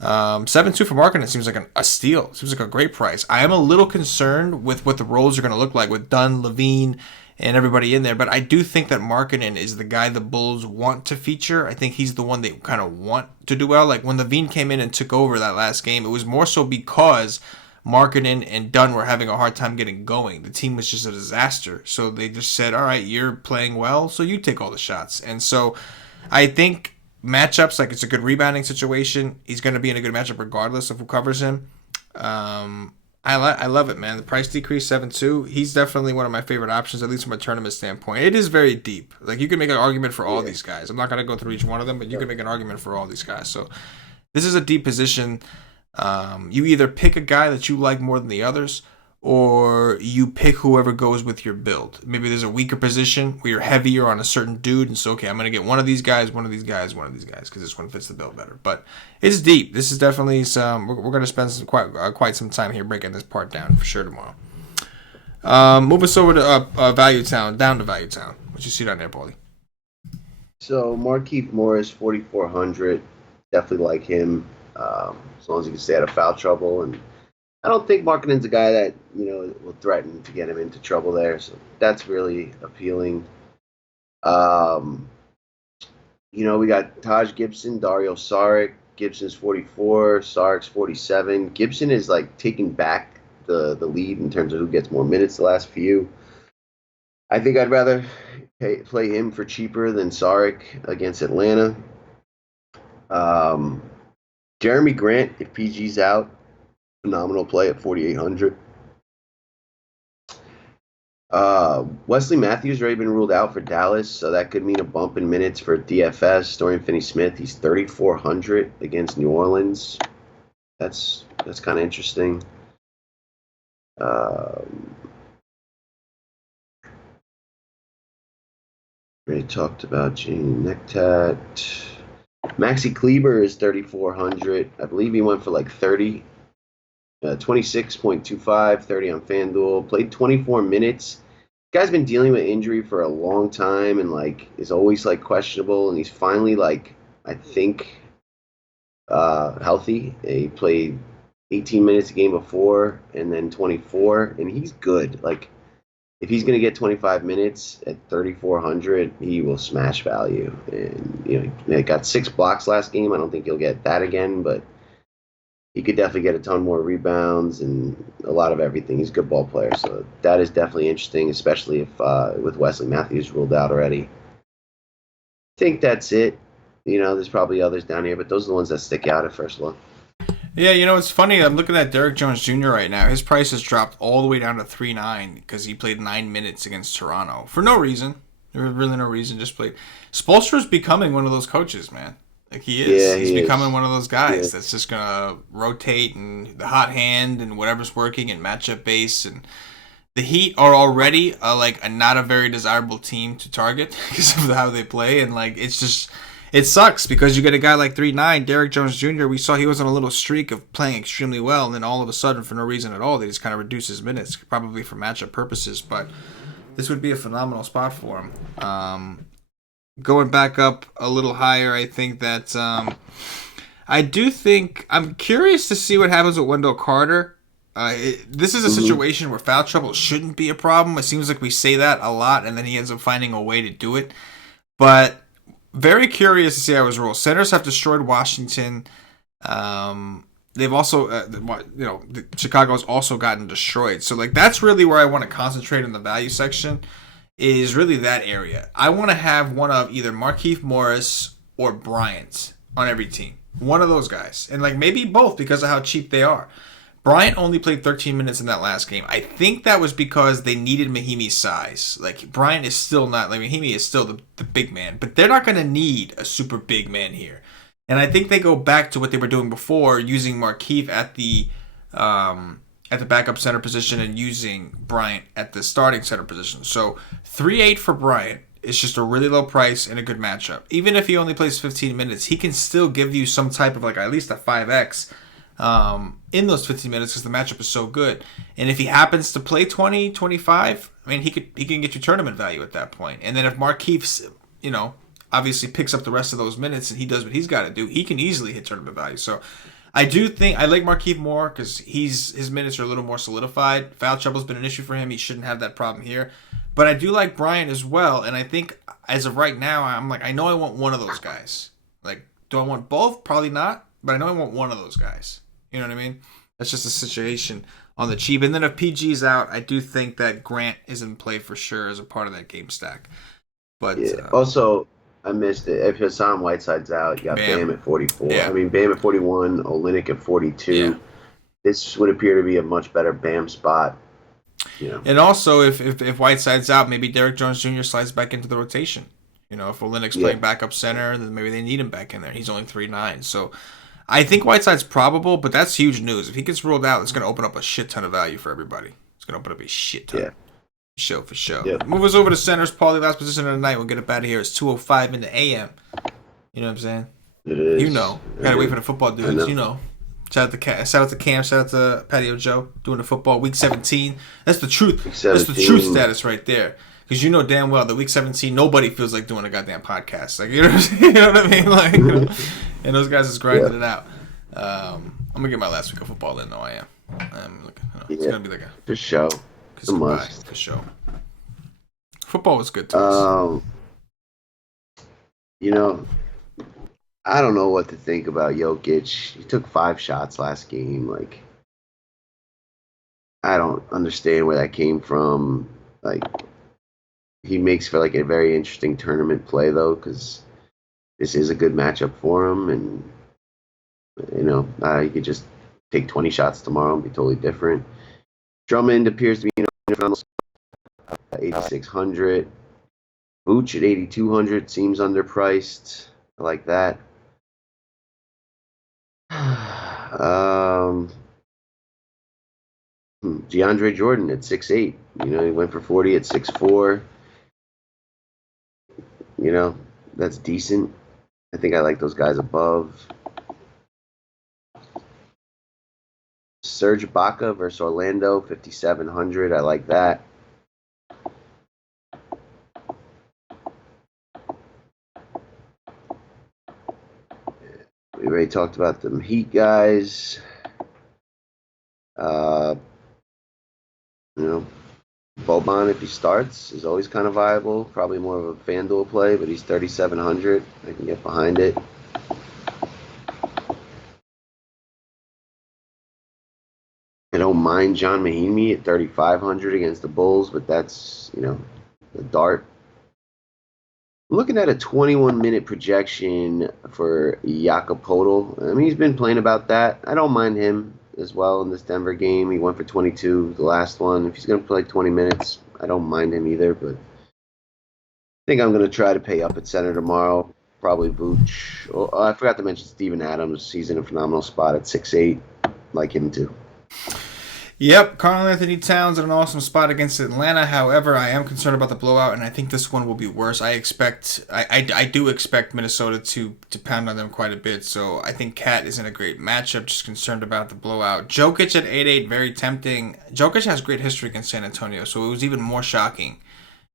7-2 for Markkanen seems like a steal. Seems like a great price. I am a little concerned with what the roles are going to look like with Dunn, Levine, and everybody in there. But I do think that Markkanen is the guy the Bulls want to feature. I think he's the one they kind of want to do well. Like when Levine came in and took over that last game, it was more so because Markkanen and Dunn were having a hard time getting going. The team was just a disaster. So they just said, all right, you're playing well, so you take all the shots. And so I think matchups, like it's a good rebounding situation. He's going to be in a good matchup regardless of who covers him. I love it, man. The price decrease 7-2. He's definitely one of my favorite options, at least from a tournament standpoint. It is very deep. Like you can make an argument for all these guys. I'm not gonna go through each one of them, but you can make an argument for all these guys. So this is a deep position. You either pick a guy that you like more than the others, or you pick whoever goes with your build. Maybe there's a weaker position where you're heavier on a certain dude, and so okay, I'm gonna get one of these guys, one of these guys, one of these guys, because this one fits the build better. But it's deep. This is definitely some. We're gonna spend quite some time here breaking this part down for sure tomorrow. Move us over to Value Town, down to Value Town. What you see down there, Paulie? So Markieff Morris, 4,400. Definitely like him, as long as he can stay out of foul trouble. And I don't think Markkanen's a guy that will threaten to get him into trouble there. So that's really appealing. We got Taj Gibson, Dario Saric. Gibson's 44, Saric's 47. Gibson is like taking back the lead in terms of who gets more minutes the last few. I think I'd rather play him for cheaper than Saric against Atlanta. Jeremy Grant, if PG's out, phenomenal play at 4,800. Wesley Matthews already been ruled out for Dallas, so that could mean a bump in minutes for DFS. Dorian Finney-Smith, he's 3,400 against New Orleans. That's kind of interesting. Already talked about Gene Nectat. Maxi Kleber is 3,400. I believe he went for like 30. 26.25, 30 on FanDuel. Played 24 minutes. Guy's been dealing with injury for a long time and like is always like questionable. And he's finally like I think healthy. He played 18 minutes a game before and then 24, and he's good. Like if he's going to get 25 minutes at 3,400, he will smash value. And he got 6 blocks last game. I don't think he'll get that again, but he could definitely get a ton more rebounds and a lot of everything. He's a good ball player, so that is definitely interesting, especially if with Wesley Matthews ruled out already. I think that's it. There's probably others down here, but those are the ones that stick out at first look. Yeah, it's funny. I'm looking at Derrick Jones Jr. right now. His price has dropped all the way down to 3.9 because he played 9 minutes against Toronto for no reason. There was really no reason. Just played. Spoelstra's becoming one of those coaches, man. Like he is. Yeah, He's becoming one of those guys that's just gonna rotate and the hot hand and whatever's working and matchup base. And the Heat are already a not a very desirable team to target because of how they play, and it's just. It sucks because you get a guy like 3.9, Derrick Jones Jr. We saw he was on a little streak of playing extremely well, and then all of a sudden, for no reason at all, they just kind of reduce his minutes, probably for matchup purposes. But this would be a phenomenal spot for him. Going back up a little higher, I think that I'm curious to see what happens with Wendell Carter. This is a situation where foul trouble shouldn't be a problem. It seems like we say that a lot, and then he ends up finding a way to do it. But very curious to see how his role. Centers have destroyed Washington. They've also, Chicago's also gotten destroyed. So that's really where I want to concentrate in the value section. Is really that area. I want to have one of either Markieff Morris or Bryant on every team. One of those guys, and maybe both because of how cheap they are. Bryant only played 13 minutes in that last game. I think that was because they needed Mahimi's size. Bryant is still not, Mahimi is still the big man, but they're not going to need a super big man here. And I think they go back to what they were doing before, using Markieff at the backup center position and using Bryant at the starting center position. So 3.8 for Bryant is just a really low price and a good matchup. Even if he only plays 15 minutes, he can still give you some type of at least a 5x. In those 15 minutes because the matchup is so good. And if he happens to play 20, 25, he can get you tournament value at that point. And then if Markieff, obviously picks up the rest of those minutes and he does what he's got to do, he can easily hit tournament value. So I do think I like Markieff more because his minutes are a little more solidified. Foul trouble's been an issue for him. He shouldn't have that problem here. But I do like Bryant as well. And I think as of right now, I know I want one of those guys. Do I want both? Probably not. But I know I want one of those guys. You know what I mean? That's just a situation on the cheap. And then if PG's out, I do think that Grant is in play for sure as a part of that game stack. But also, I missed it. If Hassan Whiteside's out, you got Bam at 44. Yeah. Bam at 41, Olynyk at 42. Yeah. This would appear to be a much better Bam spot. And also, if Whiteside's out, maybe Derrick Jones Jr. slides back into the rotation. If Olynyk's playing backup center, then maybe they need him back in there. He's only 3.9, so I think Whiteside's probable, but that's huge news. If he gets ruled out, it's going to open up a shit ton of value for everybody. It's going to open up a shit ton. Yeah. For sure. Yeah. Move us over to centers. Paulie, last position of the night. We'll get up out of here. It's 2:05 in the a.m. You know what I'm saying? It is. Gotta wait for the football dudes. Shout out to Cam. Shout out to Patio Joe doing the football. Week 17. That's the truth. That's the truth status right there. Because damn well that week 17, nobody feels like doing a goddamn podcast. You know what I mean? And those guys is grinding it out. I'm gonna get my last week of football in. I am. It's gonna be a for sure. It's a must. For sure. Football was good to us. I don't know what to think about Jokic. He took 5 shots last game. I don't understand where that came from. He makes for a very interesting tournament play though, because this is a good matchup for him, and he could just take 20 shots tomorrow and be totally different. Drummond appears to be around 8,600. Vooch at 8,200 seems underpriced. I like that. DeAndre Jordan at 6'8". He went for 40 at 6'4". That's decent. I think I like those guys above. Serge Ibaka versus Orlando, 5,700. I like that. We already talked about them Heat guys. Bo Boban, if he starts, is always kind of viable. Probably more of a FanDuel play, but he's 3,700. I can get behind it. I don't mind John Mahinmi at 3,500 against the Bulls, but that's, the dart. I'm looking at a 21-minute projection for Jakob Poeltl. I mean, he's been playing about that. I don't mind him as well in this Denver game. He went for 22 the last one. If he's going to play 20 minutes, I don't mind him either, but I think I'm going to try to pay up at center tomorrow. Probably Vooch. Oh, I forgot to mention Steven Adams. He's in a phenomenal spot at 6'8". Like him too. Yep, Karl-Anthony Towns in an awesome spot against Atlanta. However, I am concerned about the blowout, and I think this one will be worse. I do expect Minnesota to pound on them quite a bit, so I think Cat is in a great matchup. Just concerned about the blowout. Jokic at 8-8, very tempting. Jokic has great history against San Antonio, so it was even more shocking.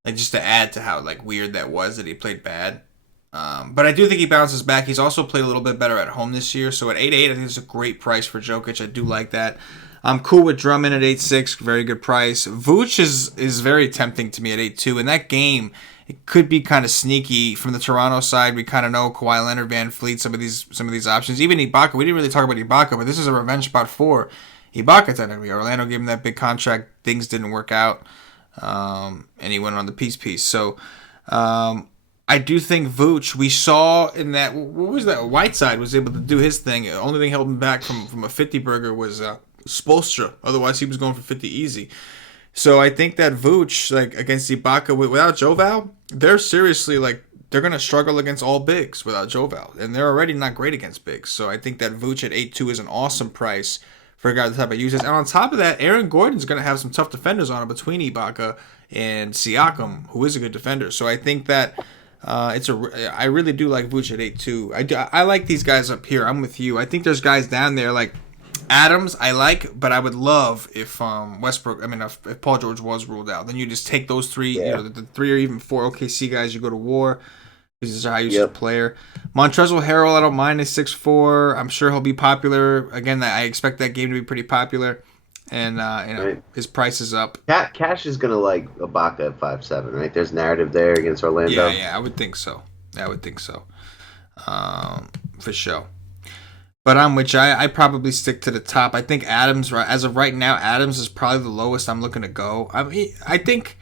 Like, just to add to how weird that was that he played bad. But I do think he bounces back. He's also played a little bit better at home this year, so at 8-8, I think it's a great price for Jokic. I do like that. I'm cool with Drummond at 8-6, very good price. Vooch is very tempting to me at 8-2. In that game, it could be kind of sneaky. From the Toronto side, we kind of know Kawhi Leonard, Van Fleet, some of these options. Even Ibaka, we didn't really talk about Ibaka, but this is a revenge spot for Ibaka technically. Orlando gave him that big contract. Things didn't work out, and he went on the piece. So I do think Vooch, we saw in that, what was that? Whiteside was able to do his thing. The only thing held him back from a 50 burger was Spoelstra. Otherwise, he was going for 50 easy. So I think that Vooch, against Ibaka, without Joval, they're seriously, they're going to struggle against all bigs without Joval. And they're already not great against bigs. So I think that Vooch at 8-2 is an awesome price for a guy the type of uses. And on top of that, Aaron Gordon's going to have some tough defenders on him between Ibaka and Siakam, who is a good defender. So I think that I really do like Vooch at 8-2. I like these guys up here. I'm with you. I think there's guys down there like Adams I like, but I would love if if Paul George was ruled out. Then you just take those three, the 3 or even 4 OKC guys, you go to war. This is how you use a player. Montrezl Harrell, I don't mind at 6'4". I'm sure he'll be popular. Again, I expect that game to be pretty popular. And his price is up. Cash is gonna like Ibaka at 5'7", right? There's narrative there against Orlando. Yeah, I would think so. For sure. But I'm with you. I probably stick to the top. I think Adams, as of right now, Adams is probably the lowest I'm looking to go. I mean, I think.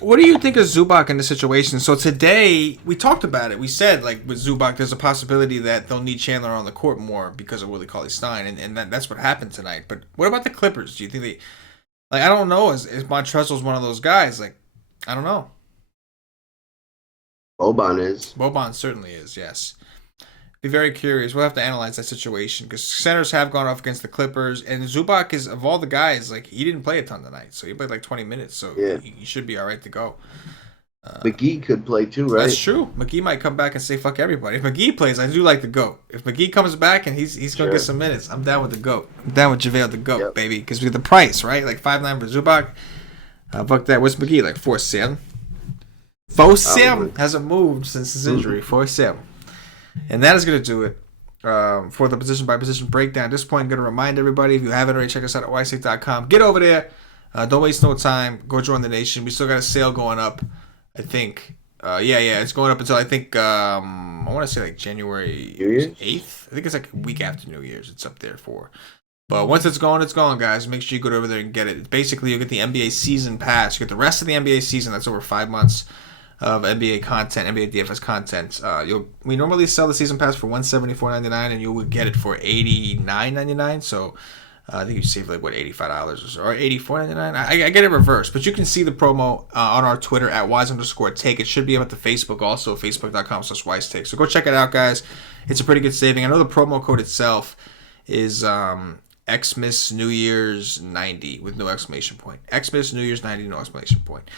What do you think of Zubac in this situation? So today we talked about it. We said with Zubac, there's a possibility that they'll need Chandler on the court more because of Willie Cauley-Stein, and that's what happened tonight. But what about the Clippers? Do you think they? I don't know. Is Montrezl's one of those guys? I don't know. Boban certainly is. Yes. Be very curious. We'll have to analyze that situation because centers have gone off against the Clippers, and Zubac is, of all the guys, he didn't play a ton tonight, so he played 20 minutes, so he should be all right to go. McGee could play too, right? That's true. McGee might come back and say fuck everybody. If McGee plays, I do like the GOAT. If McGee comes back and he's gonna get some minutes, I'm down with the GOAT. I'm down with JaVale the GOAT, baby, because we get the price, right? 5'9" for Zubac. Fuck that. What's McGee 4'7"? 4'7" hasn't moved since his injury. 4'7". And that is going to do it for the position-by-position breakdown. At this point, I'm going to remind everybody, if you haven't already, check us out at wisec.com. Get over there. Don't waste no time. Go join the nation. We still got a sale going up, I think. It's going up until, I think, I want to say January 8th. I think it's a week after New Year's. It's up there for. But once it's gone, guys. Make sure you go over there and get it. Basically, you'll get the NBA season pass. You get the rest of the NBA season. That's over 5 months of NBA content, NBA DFS content. We normally sell the season pass for $174.99, and you will get it for $89.99. So I think you save $85 or $84.99. I get it reversed, but you can see the promo on our Twitter at @wise_take. It should be up at the Facebook also, facebook.com/wisetake. So go check it out, guys. It's a pretty good saving. I know the promo code itself is Xmas New Year's 90 with no exclamation point. Xmas New Year's 90, no exclamation point.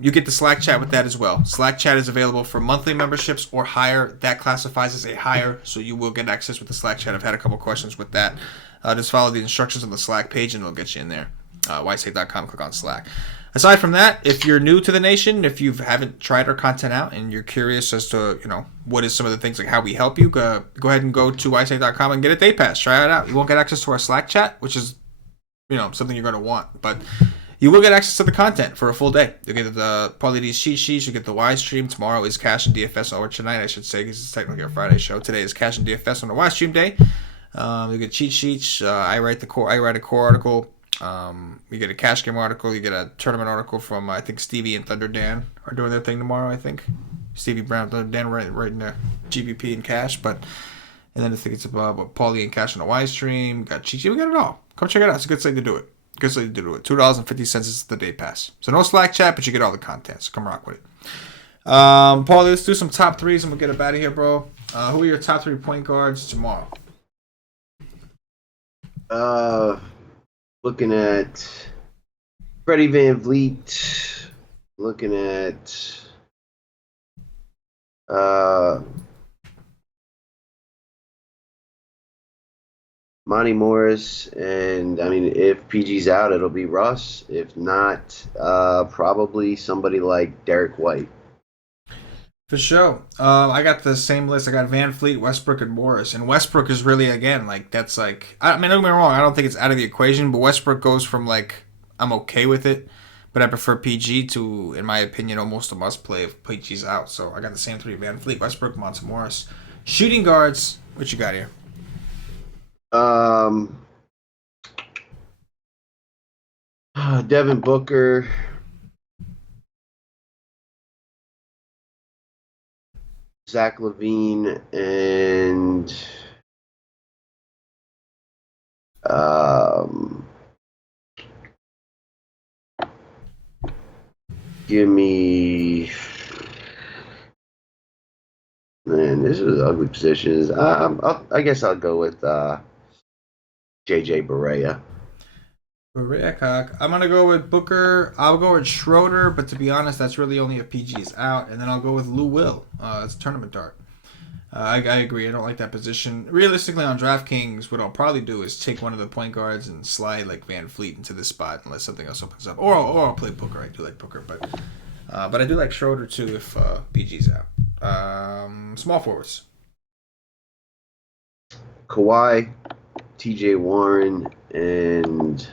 You get the Slack chat with that as well. Slack chat is available for monthly memberships or higher. That classifies as a higher, so you will get access with the Slack chat. I've had a couple questions with that. Just follow the instructions on the Slack page and it'll get you in there. wisec.com, click on Slack. Aside from that, if you're new to the nation, if you haven't tried our content out and you're curious as to what is some of the things how we help you, go ahead and go to wisec.com and get a day pass. Try it out. You won't get access to our Slack chat, which is something you're going to want, but you will get access to the content for a full day. You get the Paulie D's cheat sheets. You get the Y stream. Tomorrow is Cash and DFS, or tonight I should say, because it's technically a Friday show. Today is Cash and DFS on the Y stream day. You get cheat sheets. I write a core article. You get a cash game article. You get a tournament article from I think Stevie and Thunder Dan are doing their thing tomorrow. I think Stevie Brown, Thunder Dan writing the GBP and cash, and then I think it's about Paulie and cash on the Y stream. We got cheat sheet. We got it all. Come check it out. It's a good slate to do it. Good slate to do it. $2.50 is the day pass. So no Slack chat, but you get all the content. So come rock with it. Paulie, let's do some top threes and we'll get up out of here, bro. Who are your top 3 point guards tomorrow? Looking at Freddie VanVleet. Looking at Monty Morris, and I mean, if PG's out, it'll be Russ. If not, probably somebody like Derek White. For sure. I got the same list. I got VanVleet, Westbrook, and Morris. And Westbrook is really, again, like, that's like, I mean, don't get me wrong, I don't think it's out of the equation, but Westbrook goes from, like, I'm okay with it, but I prefer PG to, in my opinion, almost a must play if PG's out. So I got the same 3: VanVleet, Westbrook, Monty Morris. Shooting guards, what you got here? Devin Booker, Zach LaVine, and give me, man, this is ugly positions. I guess I'll go with JJ Barea. I'm going to go with Booker. I'll go with Schroeder, but to be honest, that's really only if PG is out. And then I'll go with Lou Will. It's a tournament dart. I agree. I don't like that position. Realistically, on DraftKings, what I'll probably do is take one of the point guards and slide like VanVleet into this spot unless something else opens up. Or I'll play Booker. I do like Booker, but I do like Schroeder too if PG's out. Small forwards. Kawhi, TJ Warren, and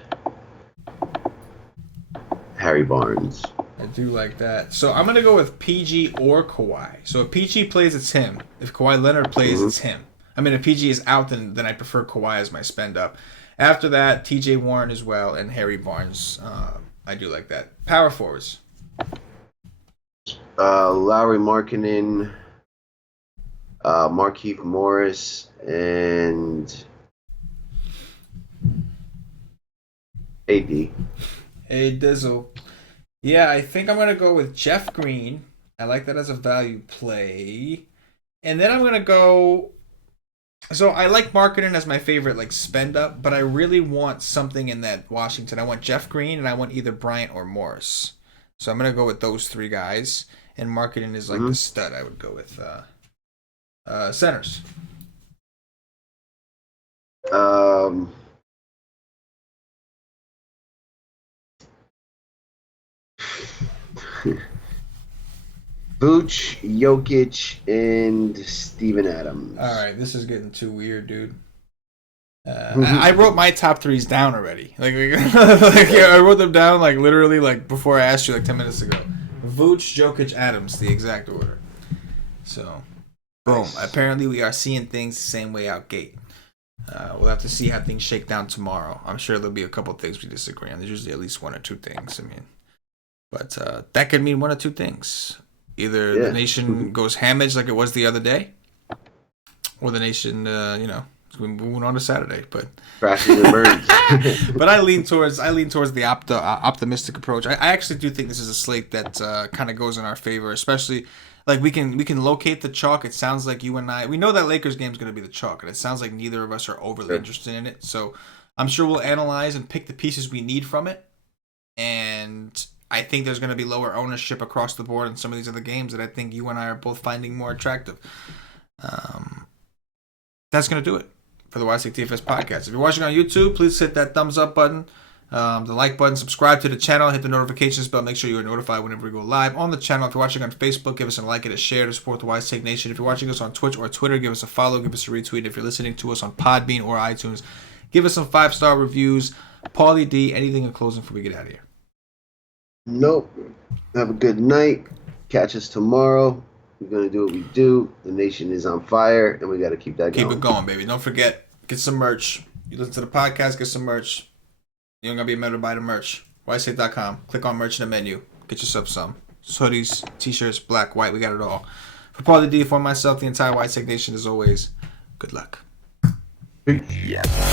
Harry Barnes. I do like that. So I'm going to go with PG or Kawhi. So if PG plays, it's him. If Kawhi Leonard plays, it's him. I mean, if PG is out, then I prefer Kawhi as my spend up. After that, TJ Warren as well, and Harry Barnes. I do like that. Power forwards. Lowry Markkanen, Markieff Morris, and AD. Hey, Dizzle. Yeah, I think I'm going to go with Jeff Green. I like that as a value play. And then I'm going to go... So I like Markkanen as my favorite like spend up, but I really want something in that Washington. I want Jeff Green and I want either Bryant or Morris. So I'm going to go with those 3 guys. And Markkanen is like the stud. I would go with centers. Vooch, Jokic, and Steven Adams. All right, this is getting too weird, dude. I wrote my top 3s down already. I wrote them down like literally like before I asked you like 10 minutes ago. Vooch, Jokic, Adams, the exact order. So, boom. Apparently, we are seeing things the same way out gate. We'll have to see how things shake down tomorrow. I'm sure there'll be a couple things we disagree on. There's usually at least 1 or 2 things. I mean, but that could mean 1 or 2 things. Either the nation goes hamage like it was the other day, or the nation, we're moving on to Saturday. But crashes and burns. But I lean towards the optimistic approach. I actually do think this is a slate that kind of goes in our favor, especially like we can locate the chalk. It sounds like you and we know that Lakers game is going to be the chalk, and it sounds like neither of us are overly interested in it. So I'm sure we'll analyze and pick the pieces we need from it, and I think there's going to be lower ownership across the board in some of these other games that I think you and I are both finding more attractive. That's going to do it for the YSEC DFS podcast. If you're watching on YouTube, please hit that thumbs up button, the like button, subscribe to the channel, hit the notifications bell, make sure you are notified whenever we go live on the channel. If you're watching on Facebook, give us a like and a share to support the YSEC Nation. If you're watching us on Twitch or Twitter, give us a follow, give us a retweet. If you're listening to us on Podbean or iTunes, give us some 5-star reviews. Paulie D, anything in closing before we get out of here? Nope. Have a good night. Catch us tomorrow. We're gonna do what we do. The nation is on fire, and we got to keep that Keep going. it going, baby. Don't forget, get some merch. You listen to the podcast, get some merch. You're gonna be able to buy the merch. Whitestate.com. Click on merch in the menu. Get yourself some. Hoodies, t-shirts, black, white. We got it all. For Paulie D, for myself, the entire White Tech Nation, as always, good luck. Peace.